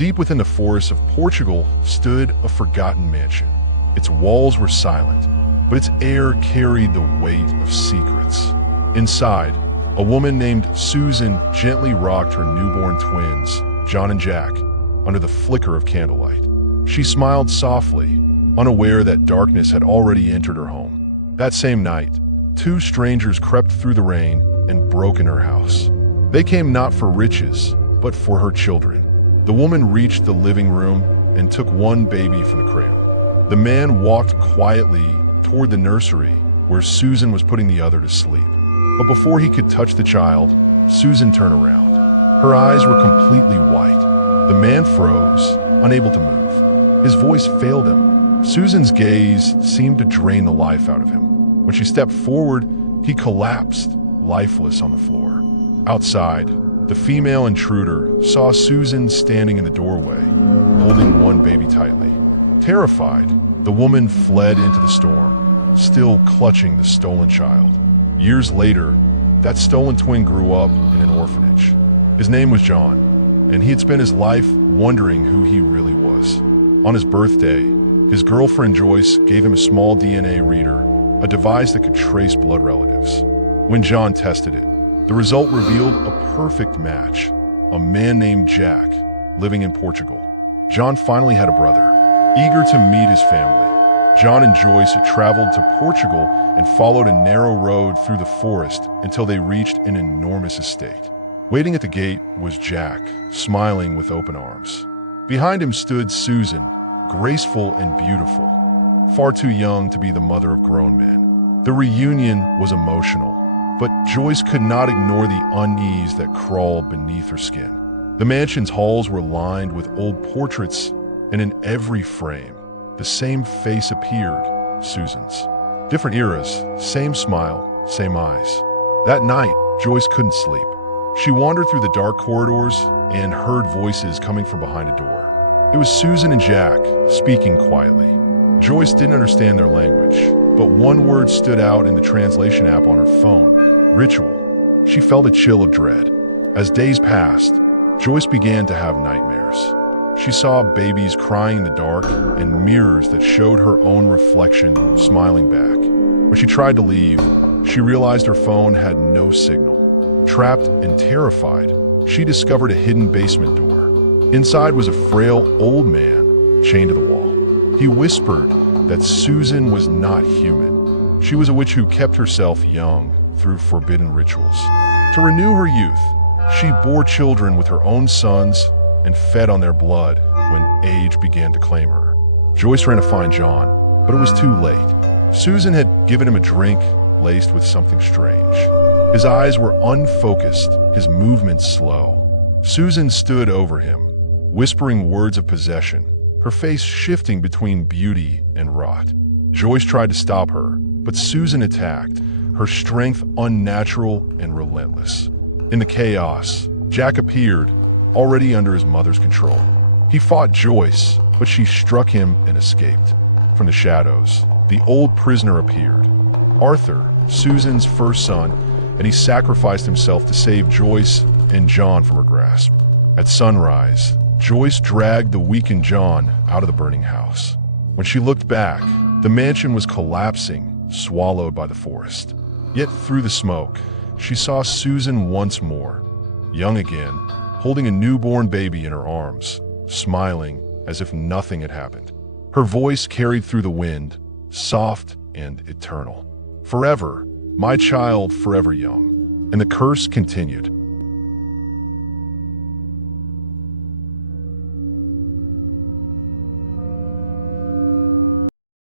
Deep within the forests of Portugal stood a forgotten mansion. Its walls were silent, but its air carried the weight of secrets. Inside, a woman named Susan gently rocked her newborn twins, John and Jack, under the flicker of candlelight. She smiled softly, unaware that darkness had already entered her home. That same night, two strangers crept through the rain and broke in her house. They came not for riches, but for her children. The woman reached the living room and took one baby from the cradle. The man walked quietly toward the nursery where Susan was putting the other to sleep. But before he could touch the child, Susan turned around. Her eyes were completely white. The man froze, unable to move. His voice failed him. Susan's gaze seemed to drain the life out of him. When she stepped forward, he collapsed, lifeless on the floor. Outside, the female intruder saw Susan standing in the doorway, holding one baby tightly. Terrified, the woman fled into the storm, still clutching the stolen child. Years later, that stolen twin grew up in an orphanage. His name was John, and he had spent his life wondering who he really was. On his birthday, his girlfriend Joyce gave him a small DNA reader, a device that could trace blood relatives. When John tested it, the result revealed a perfect match, a man named Jack, living in Portugal. John finally had a brother. Eager to meet his family, John and Joyce traveled to Portugal and followed a narrow road through the forest until they reached an enormous estate. Waiting at the gate was Jack, smiling with open arms. Behind him stood Susan, graceful and beautiful, far too young to be the mother of grown men. The reunion was emotional, but Joyce could not ignore the unease that crawled beneath her skin. The mansion's halls were lined with old portraits, and in every frame, the same face appeared, Susan's. Different eras, same smile, same eyes. That night, Joyce couldn't sleep. She wandered through the dark corridors and heard voices coming from behind a door. It was Susan and Jack, speaking quietly. Joyce didn't understand their language, but one word stood out in the translation app on her phone: ritual. She felt a chill of dread. As days passed, Joyce began to have nightmares. She saw babies crying in the dark and mirrors that showed her own reflection smiling back. When she tried to leave, she realized her phone had no signal. Trapped and terrified, she discovered a hidden basement door. Inside was a frail old man chained to the wall. He whispered that Susan was not human. She was a witch who kept herself young through forbidden rituals. To renew her youth, she bore children with her own sons and fed on their blood when age began to claim her. Joyce ran to find John, but it was too late. Susan had given him a drink laced with something strange. His eyes were unfocused, his movements slow. Susan stood over him, whispering words of possession, her face shifting between beauty and rot. Joyce tried to stop her, but Susan attacked, her strength unnatural and relentless. In the chaos, Jack appeared, already under his mother's control. He fought Joyce, but she struck him and escaped. From the shadows, the old prisoner appeared. Arthur, Susan's first son, and he sacrificed himself to save Joyce and John from her grasp. At sunrise, Joyce dragged the weakened John out of the burning house. When she looked back, the mansion was collapsing, swallowed by the forest. Yet through the smoke, she saw Susan once more, young again, holding a newborn baby in her arms, smiling as if nothing had happened. Her voice carried through the wind, soft and eternal. Forever, my child, forever young. And the curse continued.